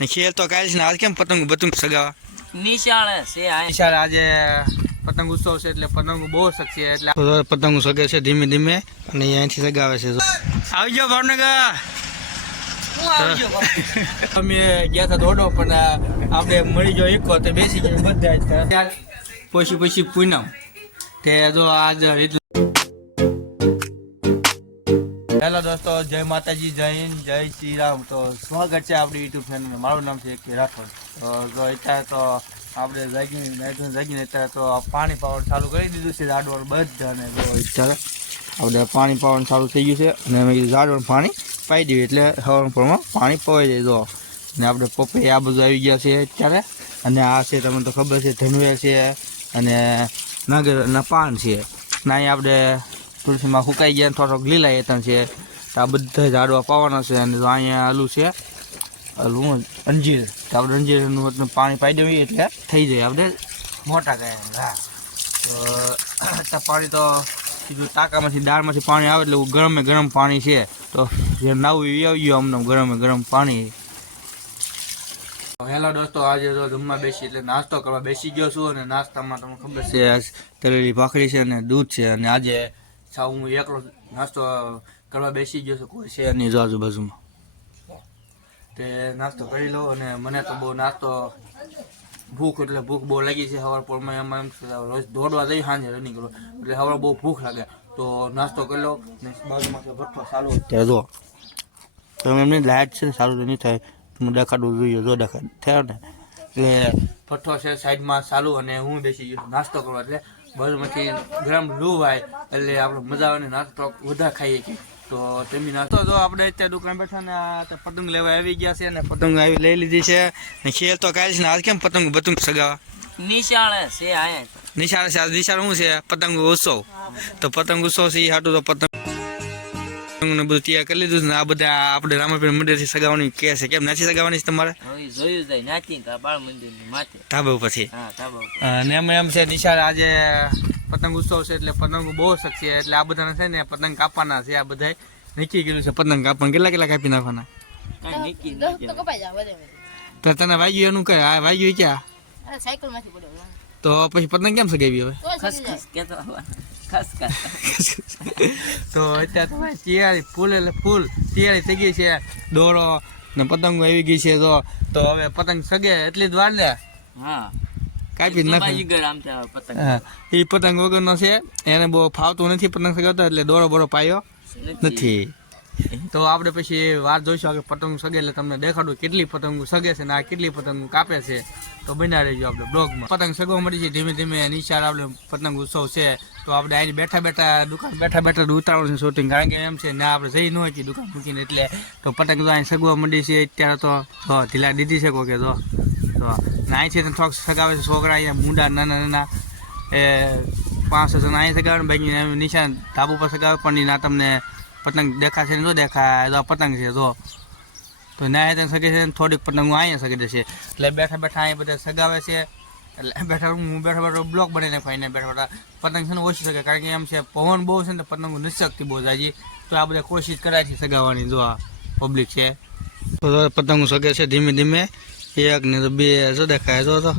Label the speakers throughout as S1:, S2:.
S1: ને ખેલ તો કાલે છે ને આજ કેમ પતંગ પતંગ સગાવા
S2: નિશાળે છે આ.
S1: વિશાળ આજે પતંગ ઉત્સવ છે એટલે પતંગ બહુ શકશે એટલે પતંગ સગે છે ધીમે ધીમે અને અહીંયાથી સગાવે છે. આવી જાઓ ભાવનગર. અમે ગયા હતા દોડો પણ આપણે મળી ગયો એક તો બેસી ગયા બધા જ. પછી પછી પૂનમ. તે જો આજ રીત હેલો દોસ્તો, જય માતાજી, જય હિન્દ, જય શ્રી રામ તો સ્વાગત છે આપણી યુટ્યુબ ચેનલ મારું નામ છે કે રાઠોડ. તો જો અત્યારે તો આપણે જાગીને નાઈટમાં જાગીને અત્યારે તો પાણી પાવાનું ચાલુ કરી દીધું છે ઝાડવાનું બધાને. અત્યારે આપણે પાણી પાવાનું ચાલુ થઈ ગયું છે અને અમે ઝાડવાનું પાણી પાઈ દઈએ એટલે હવાનું પ્રમાણ પાણી પવાઈ જાય. જો અને આપણે પપૈયા આ બધું આવી ગયા છે અત્યારે. અને આ છે તમને તો ખબર છે ધનવેર છે અને નાગરના પાન છે. ના આપણે તુલસીમાં સુકાઈ ગયા થોડોક લીલા એતન છે. આ બધા ઝાડવા પાવાના છે અને અહીંયા આલુ છે, આલુ અંજીર, તો આપણે અંજીરનું પાણી પાઈ દેવી એટલે થઈ જાય. આપણે મોટા ગયા હા. તો પાણી તો સીધું ટાંકામાંથી દાળમાંથી પાણી આવે એટલે ગરમે ગરમ પાણી છે. તો જે નાવું એ આવી ગયું અમને ગરમે ગરમ પાણી. હેલો દોસ્તો, આજે તો જમવા બેસી એટલે નાસ્તો કરવા બેસી ગયો છું અને નાસ્તામાં તમને ખબર છે તળેલી ભાખરી છે અને દૂધ છે. અને આજે સાવ હું એકલો નાસ્તો કરવા બેસી ગયો છું કોઈ છે નહીં જો આજુબાજુમાં. તે નાસ્તો કરી લો અને મને તો બહુ નાસ્તો ભૂખ એટલે ભૂખ બહુ લાગી છે સવાર પોળમાં એમાં એમ રોજ દોડવા જઈ સાંજે રનિંગ કરો એટલે સવારે બહુ ભૂખ લાગે. તો નાસ્તો કરી લો ને બાજુમાંથી ભઠ્ઠો સારો તે જો તો એમની લાઇટ છે સારું તો નહીં થાય. હું દેખાડવું જોઈએ જો દેખાડ થયો ને? એટલે ભઠ્ઠો છે સાઈડમાં ચાલુ અને હું બેસી ગયો નાસ્તો કરવા. એટલે બાજુમાંથી ગરમ લૂ આવે એટલે આપણે મજા આવે ને નાસ્તો વધારે ખાઈએ છીએ. તો નાસ્તો જો આપણે અત્યારે દુકાન બેઠા ને આ પતંગ લેવા આવી ગયા છે ને પતંગ આવી લઈ લીધી છે. ને ખેલ તો કાલે છે ને આજ કેમ પતંગ પતંગ સગાવા?
S2: નિશાળે છે આ
S1: નિશાળ છે આજ નિશાળ શું છે? પતંગ ઉત્સવ. તો પતંગ ઉત્સવ છે એ હાટું તો પતંગ ને બધું તૈયાર કરી લીધું છે ને આ બધા આપણે રામાપીર મંદિરથી સગાવવાની કે છે. કેમ નથી સગાવવાની છે તમારે?
S2: જોયું જાય નાચી બાળ મંદિરની માથે
S1: ધાબા ઉપરથી. અને એમ એમ છે નિશાળ આજે પતંગ ઉત્સવ છે એટલે પતંગ બહુ શક છે. એટલે આ બધાને છે ને પતંગ કાપવાના છે. આ બધા નક્કી કર્યું છે પતંગ કાપવાનું. કેટલા કેટલા કાપી નાખવાના?
S3: તો
S1: તને વાગ્યું એનું કઈ? આ વાગ્યું ક્યાં? તો પછી પતંગ કેમ સગાવી હવે?
S3: તો
S1: અત્યારે તમે શિયાળી ફૂલ એટલે ફૂલ શિયાળી થઈ ગઈ છે. દોરો ને પતંગો આવી ગઈ છે તો તો હવે પતંગ સગે એટલી જ વાર લે.
S2: હા.
S1: કાપી નાખે એ પતંગ વગરનો છે એને બહુ ફાવતું નથી પતંગ સગાવતો એટલે દોરો બોરો પાયો નથી. તો આપણે પછી વાત જોઈશું કે પતંગ સગે એટલે તમને દેખાડું કેટલી પતંગો સગે છે ને આ કેટલી પતંગ કાપે છે. તો બન્યા રહેજો આપણે બ્લોગમાં. પતંગ સગવા મળી છે ધીમે ધીમે નિશાળ આપણે પતંગ ઉત્સવ છે. તો આપણે અહીં બેઠા બેઠા દુકાન બેઠા બેઠા ઉતારવાનું છે શૂટિંગ કારણ કે એમ છે ને આપણે જઈ ન હોય દુકાન મૂકીને એટલે તો પતંગ તો અહીં સગવા મળી છે અત્યારે તો ઢીલા દીધી છે કોકે તો તો ને અહીં છે થોડોક સગાવે છે છોકરા અહીંયા, મૂંડા નાના નાના. એ પાંચસો જણા અહીં સગાવે ને બાકી નિશાન ધાબુ પર સગાવે, પણ ના તમને પતંગ દેખાશે ને જો દેખાય તો પતંગ છે, જો. તો ન્યાય તને સગે છે ને થોડીક પતંગો અહીંયા સગી દેશે એટલે બેઠા બેઠા અહીંયા બધા સગાવે છે. એટલે બેઠા હું બેઠા બેઠા બ્લોક બનાવીને ખાઈને બેઠા બેઠા. પતંગ છે ને ઓછી શકે કારણ કે એમ છે, પવન બહુ છે ને પતંગો નથી શકતી બહુ જાજી. તો આ બધા કોશિશ કરાય છે સગાવવાની, જો આ પબ્લિક છે. પતંગો સગે છે ધીમે ધીમે. એક ને તો બે જો દેખાય તો તો.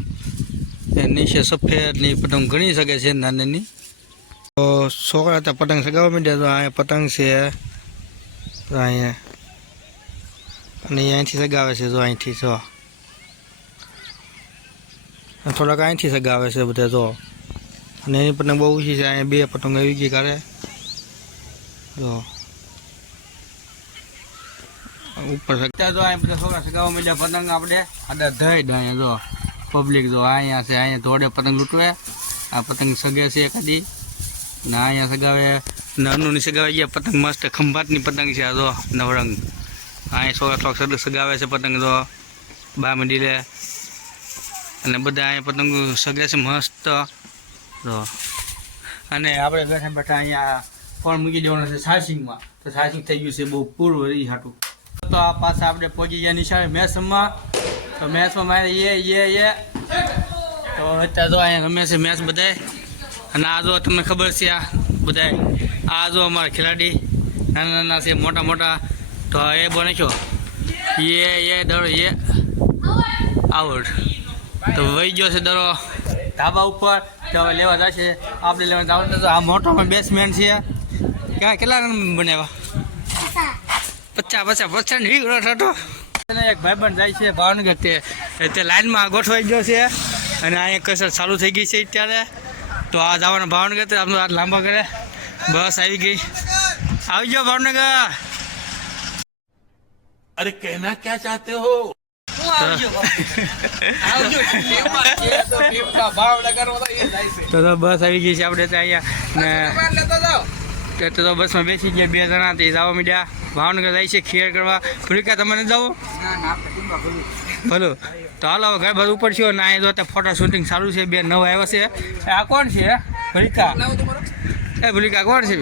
S1: એ નીચે સફેદની પતંગ ઘણી શકે છે નાની તો છોકરા તો પતંગ સગાવવા માંડ્યા તો અહીંયા પતંગ છે અહીંયા. અને અહીંથી સગાવે છે જો અહીંથી, જો. થોડાક અહીંથી સગાવે છે બધા, જો. અને એની પતંગ બહુ ઓછી છે, અહીંયા બે પતંગ આવી ગઈ કારે જો. ઉપર જો અહીંયા બધા છોકરા સગાવા મળ્યા પતંગ આપણે, આડા ધઈ દે અહીંયા જો. પબ્લિક જો અહીંયા છે અહીંયા ધોડે પતંગ લૂંટવે. આ પતંગ સગે છે એકાદી. ને અહીંયા સગાવે, નાનુની સગાવે ગયા, પતંગ મસ્ત ખંભાતની પતંગ છે આ જો, નવરંગ. અહીંયા છોકરા થોડાક સગાવે છે પતંગ જો, બા મંડીલે અને બધા અહીંયા પતંગ સગે છે મસ્ત. જો. અને આપણે બેઠા બેઠા અહીંયા ફોન મૂકી દેવાનો છે સાસિંગમાં. તો સાસિંગ થઈ ગયું છે બહુ પૂર્વ એ હાટું. તો આ પાછા આપણે પહોંચી ગયા નિશાળે મેચમાં તો મેચમાં મારે એ એ એ. તો અત્યારે તો અહીંયા રમે છે મેચ બધાય. અને આ જો તમને ખબર છે આ બધાય. આ જો અમારા ખેલાડી. નાના નાના છે, મોટા મોટા. તો એ બને છો? એ એ દડો એ. આવડ તો વહી ગયો છે દડો ધાબા ઉપર. તો હવે લેવા જશે. આપણે લેવા આવડે તો આ મોટોમાં બેસમેન્ટ છે. ક્યાં, કેટલા રન બનાવ્યા? પચાસ પચાસ પચાસ નીકળો થતો અને એક ભાઈબંધ જાય છે ભાવનગર તે. તે લાઇનમાં ગોઠવાઈ ગયો છે અને અહીંયા કસર ચાલુ થઈ ગઈ છે અત્યારે. તો આ જવાનો ભાવનગર તે આપણું હાથ લાંબા કરે. બસ આવી ગઈ. આવી જાઓ ભાવનગર.
S4: અરે કહેના ક્યાં ચાહતે હો?
S1: તો બસ આવી ગઈ છે આપણે તો અહીંયા. તો બસમાં બેસી ગયા બે જણા તે જવા મીડ્યા. ભાવનગર જાય છે ખેર કરવા. ફ્રીકા તમને જાઓ. ભલો. તો હાલો હવે ઘર બધું ઉપર છો ના એ તો ફોટો શૂટિંગ સારું છે. બે નવા આવ્યા છે. આ કોણ છે? ભૂલિકા. એ ભૂલિકા કોણ છે?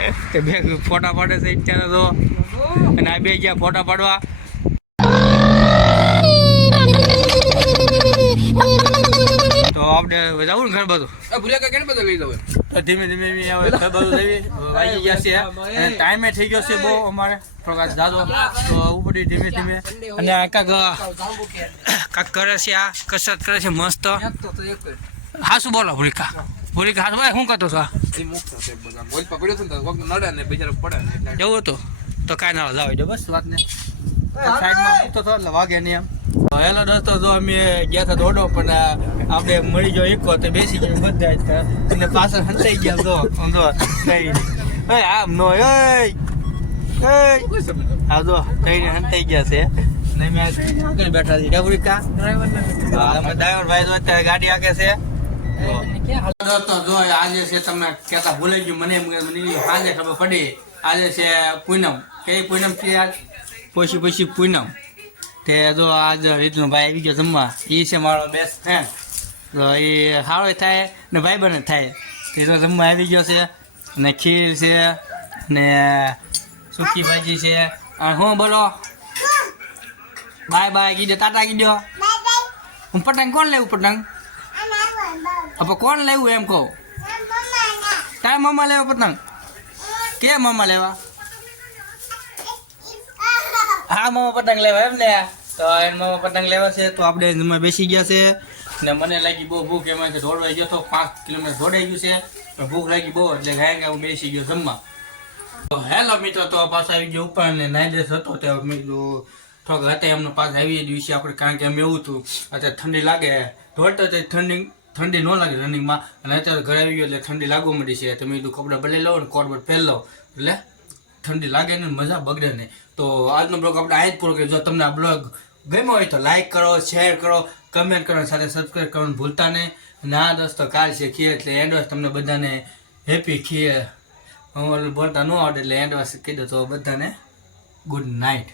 S1: હે? તે બે ફોટા પાડે છે અત્યારે તો. અને આ બે ગયા ફોટા પાડવા. તો આપણે જવું ને ઘર બધું. તો ધીમે ધીમે ધીમે હવે ઘર બધું લઈ વાગી ગયા છે. અને ટાઈમે થઈ ગયો છે બહુ અમારે. થોડાક જાજો. તો ઉપડી ધીમે ધીમે. અને કાંક કાંક કરે છે આ કસરત કરે છે મસ્ત. હા શું બોલો ભૂલિકા ભૂલિકા ભાઈ શું કરતો છો જવું હતું. તો કાંઈ ના જાવ બસ. વાત ને. સાઈડમાં મૂકતો હતો એટલે વાગે નહીં એમ. હેલો દોસ્તો જો અમે ગયા હતા દોડો પણ આપણે મળી ગયો એકો તો બેસી ગયા બધા. અને પાછળ હંતાઈ ગયા જો જો કઈ એ આમ નો એ આ જો કઈને હંતાઈ ગયા છે. ને મેં આગળ બેઠા છીએ. ડબરી કા? હા, અમે ડ્રાઈવર ભાઈ અત્યારે ગાડી આગે છે. દોસ્તો જો આજે છે તમને કહેતા ભૂલાઈ ગયું મને એમ કે મને આજે ખબર પડી. આજે છે પૂનમ. કઈ પૂનમ છે આજ પછી પછી પૂનમ. તે જો આજ રીતનો ભાઈ આવી ગયો જમવા એ છે મારો બેસ્ટ ફ્રેન્ડ તો એ સારો થાય ને ભાઈ બને થાય એ તો જમવા આવી ગયો છે ને ખીર છે ને સૂકી ભાજી છે અને હું બોલો બાય બાય કીધો ટાટા કીધો હું પતંગ કોણ લેવું પતંગ હવે કોણ લેવું એમ કહું તારા મામા લેવા પતંગ કે મામા લેવા હા મામા પતંગ લેવા એમ ને? તો એને મામા પતંગ લેવા છે, તો આપણે એમાં બેસી ગયા છે. ને મને લાગી બહુ ભૂખ, એમાં છે ગયો તો પાંચ કિલોમીટર દોડાઈ ગયું છે. ભૂખ લાગી બહુ, એટલે ગાય ગાય હું બેસી ગયો જમવા. તો હેલો મિત્રો, તો પાછા આવી ગયો ઉપર અને નાઈ ડ્રેસ હતો તે મિત્રો થોડોક હતા એમનો પાસ આવી દિવસે આપણે, કારણ કે એમ એવું હતું, અત્યારે ઠંડી લાગે. દોડતા તો ઠંડી ઠંડી ન લાગે રનિંગમાં, અને અત્યારે ઘરે આવી ગયો એટલે ઠંડી લાગવા મળી છે. તમે કીધું કપડાં બદલી લો ને કોટ બોટ પહેરી લો એટલે ઠંડી લાગે ને મજા બગડે નહીં. તો આજનો બ્લોગ આપણે અહીં જ પૂરો કરીએ. જો તમને આ બ્લોગ ગમ્યો હોય તો લાઇક કરો શેર કરો કમેન્ટ કરો સાથે સબસ્ક્રાઈબ કરવાનું ભૂલતા નહીં. આ દોસ્તો, કાલ છે ખીર એટલે એન્ડવાસ તમને બધાને હેપી ખીર બોલતા ન આવડે એટલે એન્ડવાસ કહી તો બધાને ગુડ નાઇટ